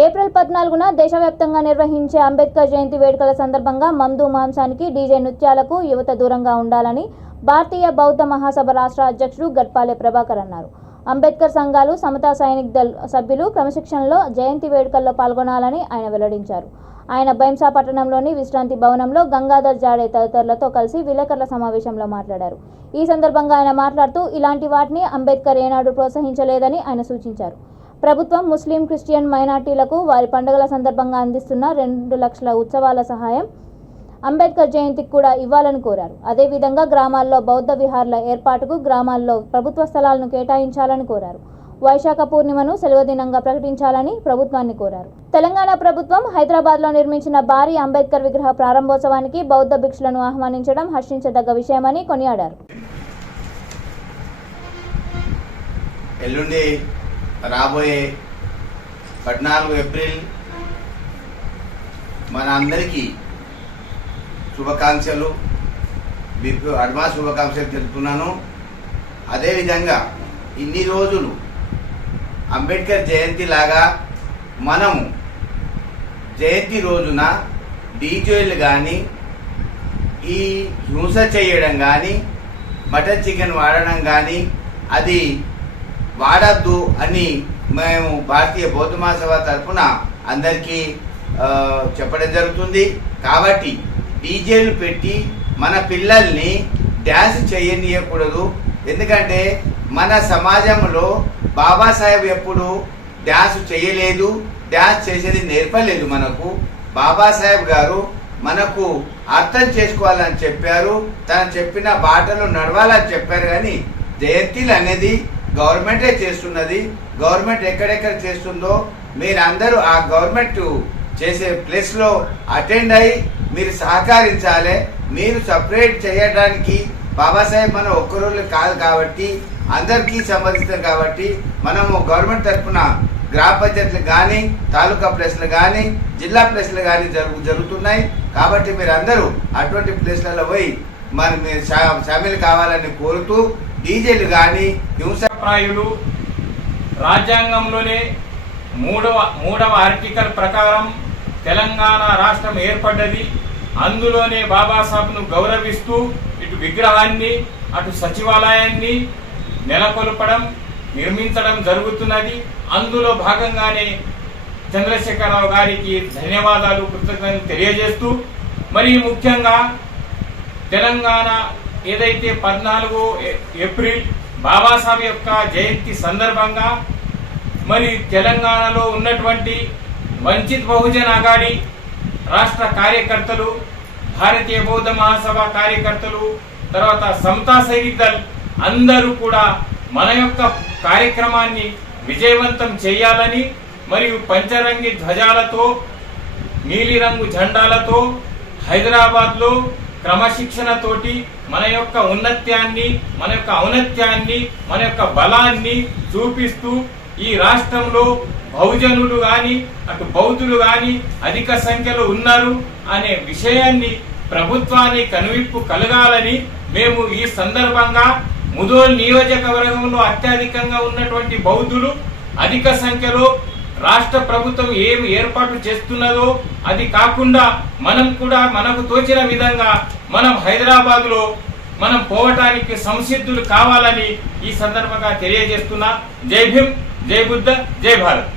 April 14న దేశవ్యాప్తంగా నిర్వహించే అంబేద్కర్ జయంతి వేడుకల సందర్భంగా మందు మాంసానికి డీజే నృత్యాలకు యువత దూరంగా ఉండాలని భారతీయ బౌద్ధ మహాసభ రాష్ట్ర అధ్యక్షుడు గట్పాలె ప్రభాకర్ అన్నారు. అంబేద్కర్ సంఘాలు, సమతా సైనిక్ దళ్ సభ్యులు క్రమశిక్షణలో జయంతి వేడుకల్లో పాల్గొనాలని ఆయన వెల్లడించారు. ఆయన బైంసా పట్టణంలోని విశ్రాంతి భవనంలో గంగాధర్ జాడే తదితరులతో కలిసి విలేకరుల సమావేశంలో మాట్లాడారు. ఈ సందర్భంగా ఆయన మాట్లాడుతూ ఇలాంటి వాటిని అంబేద్కర్ ఏనాడు ప్రోత్సహించలేదని ఆయన సూచించారు. ప్రభుత్వం ముస్లిం, క్రిస్టియన్ మైనార్టీలకు వారి పండుగల సందర్భంగా అందిస్తున్న 2 లక్షల ఉత్సవాల సహాయం అంబేద్కర్ జయంతికి కూడా ఇవ్వాలని కోరారు. అదేవిధంగా గ్రామాల్లో బౌద్ధ విహార్ల ఏర్పాటుకు గ్రామాల్లో ప్రభుత్వ స్థలాలను కేటాయించాలని కోరారు. వైశాఖ పూర్ణిమను సెలవు దినంగా ప్రకటించాలని ప్రభుత్వాన్ని కోరారు. తెలంగాణ ప్రభుత్వం హైదరాబాద్లో నిర్మించిన భారీ అంబేద్కర్ విగ్రహ ప్రారంభోత్సవానికి బౌద్ధ భిక్షులను ఆహ్వానించడం హర్షించదగ్గ విషయమని కొనియాడారు. రాబోయే 14 ఏప్రిల్ మన అందరికీ శుభాకాంక్షలు, అడ్వాన్స్ శుభాకాంక్షలు తెలుపుతున్నాను. అదేవిధంగా ఇన్ని రోజులు అంబేద్కర్ జయంతి లాగా మనము జయంతి రోజున డీజేలు కానీ, ఈ హింస చేయడం కానీ, మటన్ చికెన్ వాడడం కానీ అది వాడద్దు అని మేము భారతీయ బౌద్ధ మహాసభ తరఫున అందరికీ చెప్పడం జరుగుతుంది. కాబట్టి డీజేలు పెట్టి మన పిల్లల్ని డ్యాన్స్ చేయనీయకూడదు. ఎందుకంటే మన సమాజంలో బాబాసాహెబ్ ఎప్పుడు డ్యాన్స్ చేయలేదు, డ్యాన్స్ చేసేది నేర్పలేదు. మనకు బాబాసాహెబ్ గారు మనకు అర్థం చేసుకోవాలని చెప్పారు, తను చెప్పిన బాటలో నడవాలని చెప్పారు. కానీ జయంతిలు అనేది గవర్నమెంటే చేస్తున్నది. గవర్నమెంట్ ఎక్కడెక్కడ చేస్తుందో మీరందరూ ఆ గవర్నమెంట్ చేసే ప్లేస్లో అటెండ్ అయ్యి మీరు సహకరించాలి. మీరు సపరేట్ చేయడానికి బాబాసాహెబ్ మనం ఒక్కరోజు కాదు కాబట్టి అందరికీ సంబంధిస్తారు. కాబట్టి మనము గవర్నమెంట్ తరఫున గ్రామ పంచాయతీలు కానీ, తాలూకా ప్లేస్లు కానీ, జిల్లా ప్లేస్లు కానీ జరుగుతున్నాయి. కాబట్టి మీరు అందరూ అటువంటి ప్లేస్లలో పోయి మరి మీరు షామిల్ కావాలని కోరుతూ డీజేలు కానీ హింసాప్రాయులు రాజ్యాంగంలోనే మూడవ ఆర్టికల్ ప్రకారం తెలంగాణ రాష్ట్రం ఏర్పడ్డది. అందులోనే బాబాసాహెబ్ను గౌరవిస్తూ ఇటు విగ్రహాన్ని, అటు సచివాలయాన్ని నెలకొల్పడం, నిర్మించడం జరుగుతున్నది. అందులో భాగంగానే చంద్రశేఖరరావు గారికి ధన్యవాదాలు, కృతజ్ఞతలు తెలియజేస్తూ మరి ముఖ్యంగా తెలంగాణ ఏదైతే 14 ఏప్రిల్ బాబాసాహెబ్ యొక్క జయంతి సందర్భంగా మరి తెలంగాణలో ఉన్నటువంటి వంచిత్ బహుజన్ అఘాడీ రాష్ట్ర కార్యకర్తలు, భారతీయ బౌద్ధ మహాసభ కార్యకర్తలు, తర్వాత సమతా సైనిక్ దళ్ అందరూ కూడా మన యొక్క కార్యక్రమాన్ని విజయవంతం చేయాలని మరియు పంచరంగి ధ్వజాలతో, నీలిరంగు జెండాలతో హైదరాబాద్లో క్రమశిక్షణతోటి మన యొక్క ఉన్నత్యాన్ని, మన యొక్క ఔన్నత్యాన్ని, మన యొక్క బలాన్ని చూపిస్తూ ఈ రాష్ట్రంలో బహుజనులు కానీ, అటు బౌద్ధులు కానీ అధిక సంఖ్యలో ఉన్నారు అనే విషయాన్ని ప్రభుత్వానికి కనువిప్పు కలగాలని మేము ఈ సందర్భంగా ముదోల్ నియోజకవర్గంలో అత్యధికంగా ఉన్నటువంటి బౌద్ధులు అధిక సంఖ్యలో రాష్ట్ర ప్రభుత్వం ఏమి ఏర్పాటు చేస్తున్నదో అది కాకుండా మనం కూడా మనకు తోచిన విధంగా మనం హైదరాబాద్ లో మనం పోవటానికి సంసిద్ధులు కావాలని ఈ సందర్భంగా తెలియజేస్తున్నా. జై భీమ్, జై బుద్ధ, జై భారత్.